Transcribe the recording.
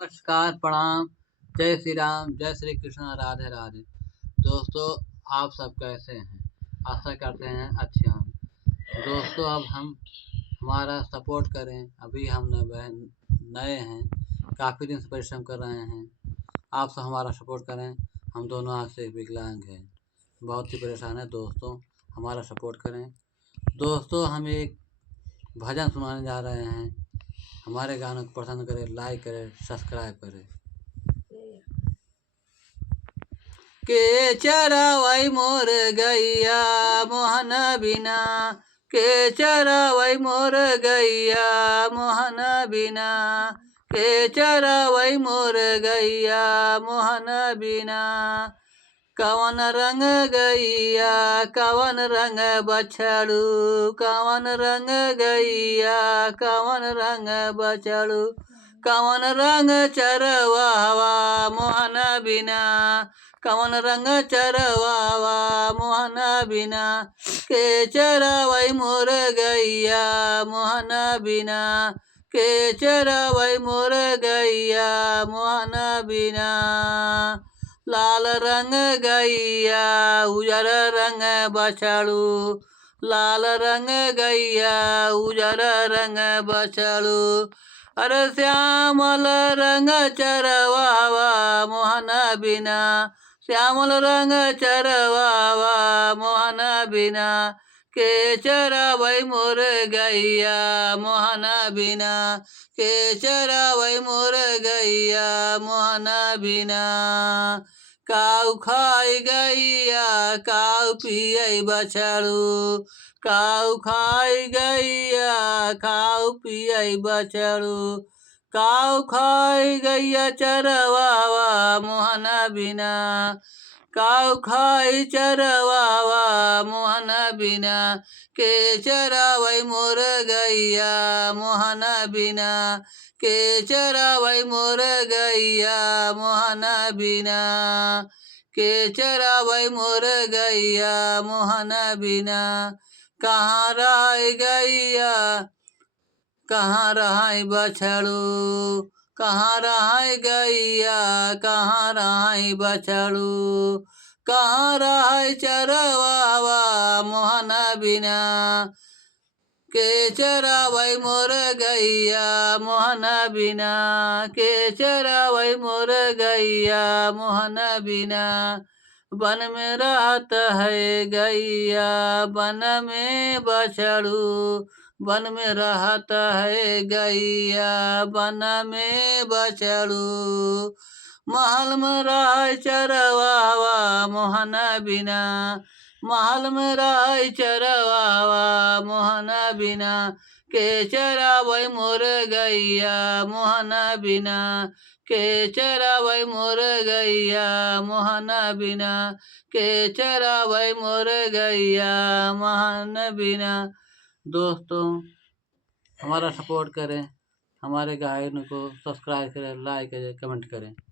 नमस्कार, प्रणाम, जय श्री राम, जय श्री कृष्ण, राधे राधे। दोस्तों, आप सब कैसे हैं? आशा करते हैं अच्छे हों। दोस्तों, अब हम हमारा सपोर्ट करें। अभी हम नए हैं, काफ़ी दिन से परिश्रम कर रहे हैं। आप सब हमारा सपोर्ट करें। हम दोनों आँख से विकलांग हैं, बहुत ही परेशान हैं। दोस्तों, हमारा सपोर्ट करें। दोस्तों, हम एक भजन सुनाने जा रहे हैं। हमारे गानों को पसंद करें, लाइक करें, सब्सक्राइब करें। के चरावई मोर गैया मोहन बिना, के चरावई मोर गैया मोहन बिना, के चरावई मोर गैया मोहन बिना। कवन रंग गैया कवन रंग बछड़ू, कवन रंग गैया कवन रंग बछड़ू, कवन रंग चरवावा मोहन बिना, कवन रंग चरवावा मोहन बिना। के चरावई मोर गैया मोहन बिना, के चरावई मोर गैया मोहन बिना। लाल रंग गैया उजर रंग बछड़ू, लाल रंग गैया उजर रंग बछड़ू। अरे श्यामल रंग चरवावा मोहन बिना, श्यामल रंग चरवावा मोहन बिना। के चरावई मोर गैया मोहन बिना, के चरावई मोर गैया मोहन बिना। काऊ खाई गैया काऊ पियई बछड़ू, काऊ खाई गैया काऊ पियई बछड़ू, काऊ खाई गैया चरवावा मोहन बिना, काऊ खाई चरवावा मोहन बिना। के चरावई मोर गैया मोहन बिना, के चरावई मोर गैया मोहन बिना, के चरावई मोर गैया मोहन बिना। कहाँ रह गैया कहाँ रह बछड़ू, कहाँ रह गैया कहाँ रह बछड़ू, कहाँ रह चरवावा मोहन बिना। के चरावई मोर गैया मोहन बिना, के चरावई मोर गैया मोहन बिना। वन में रहत है गैया वन में बछड़ू, वन में रहत है गैया वन में बछड़ू। महल में रह चरवावा मोहन बिना, महल में रह चरवावा मोहन बिना। के चरावई मोर गैया मोहन बिना, के चरावई मोर गैया मोहन बिना, के चरावई मोर गैया मोहन बिना। दोस्तों, हमारा सपोर्ट करें, हमारे गायन को सब्सक्राइब करें, लाइक करें, कमेंट करें।